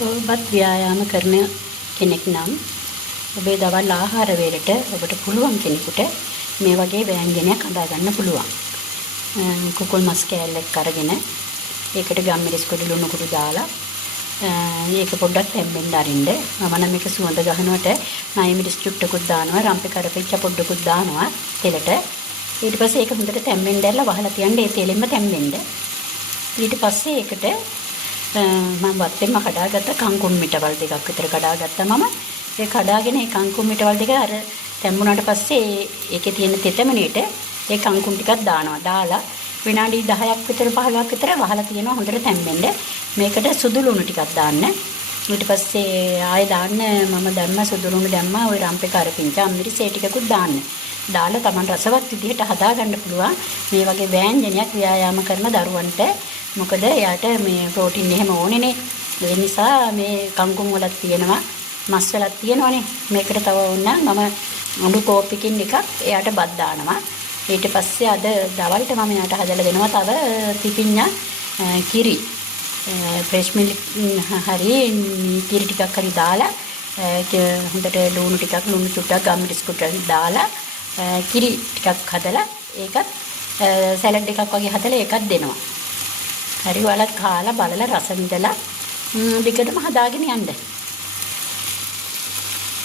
ඔබත් ව්‍යායාම කරන කෙනෙක් නම් ඔබේ දවල් ආහාර වේලට ඔබට පුළුවන් කෙනෙකුට මේ වගේ ව්‍යංජනයක් හදාගන්න පුළුවන්. කුකුල් මස් කෑල්ලක් අරගෙන ඒකට ගම්මිරිස් පොඩි ලුණු කුඩු දාලා ඒක පොඩ්ඩක් තැම්බෙන්න අරින්න. මම නම් මේක සුවඳ ගහනකොට නයි මිරිස් චුට්ටකුත් දානවා, රම්පි කරපිච්ච පොඩ්ඩකුත් දානවා තෙලට. ඊට පස්සේ ඒක හොඳට තැම්බෙන්න දැල්ලා වහලා තියන්න ඒ තෙලෙම තැම්බෙන්න. ඊට පස්සේ ඒකට මම වත්තෙන්ම කඩාගත්ත කංකුම් මිටවල් දෙකක් විතර කඩාගත්තා මම. ඒ කඩාගෙන ඒ කංකුම් මිටවල් දෙක අර තැම්බුණාට පස්සේ ඒකේ තියෙන තෙතමනේට ඒ කංකුම් ටිකක් දානවා. දාලා විනාඩි 10ක් විතර 15ක් විතර වහලා තියෙනවා හොඳට තැම්බෙන්න. මේකට සුදු ලුණු ටිකක් දාන්න. ඊට පස්සේ ආයෙ දාන්න මම දැම්ම සුදු ලුණු දැම්මා. ওই රම්පේ කරපිංච අම්මිරිස් ඒ ටිකකුත් දාන්න. දාලා Taman රසවත් විදිහට හදාගන්න පුළුවන් මේ වගේ ව්‍යංජනයක් ව්‍යායාම කරන දරුවන්ට. මොකද එයාට මේ ප්‍රෝටීන් එහෙම ඕනේනේ. ඒ නිසා මේ කංකුම් වලක් තියෙනවා, මස් වලක් තියෙනවනේ. මේකට තව වුණා මම අඬු කෝප්පකින් එකක් එයාට බත් දානවා. ඊට පස්සේ අද දවල්ට මම එයාට හදලා දෙනවා තව පිපිඤ්ඤා කිරි. ෆ්‍රෙෂ් මිල්ක් හරි කිරි ටිකක් හරි දාලා හොඳට ලුණු ටිකක් ලුණු චුට්ටක් ගම්මිරිස් කුට්ටක් දාලා කිරි ටිකක් හදලා ඒකත් සැලඩ් එකක් වගේ හදලා ඒකත් දෙනවා. හරි ඔයාලත් කාලා බලලා රස විඳලා දිගටම හදාගෙන යන්න.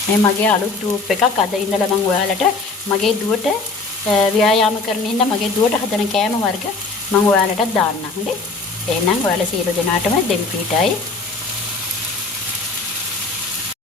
මේ මගේ අලුත් ගෲප් එකක් අද ඉඳලා මම ඔයාලට මගේ දුවට ව්‍යායාම කරන හින්දා මගේ දුවට හදන කෑම වර්ග මම ඔයාලට දාන්නම්. හරි? එහෙනම් ඔයාලා සියලු දෙනාටම දෙම් පීටයි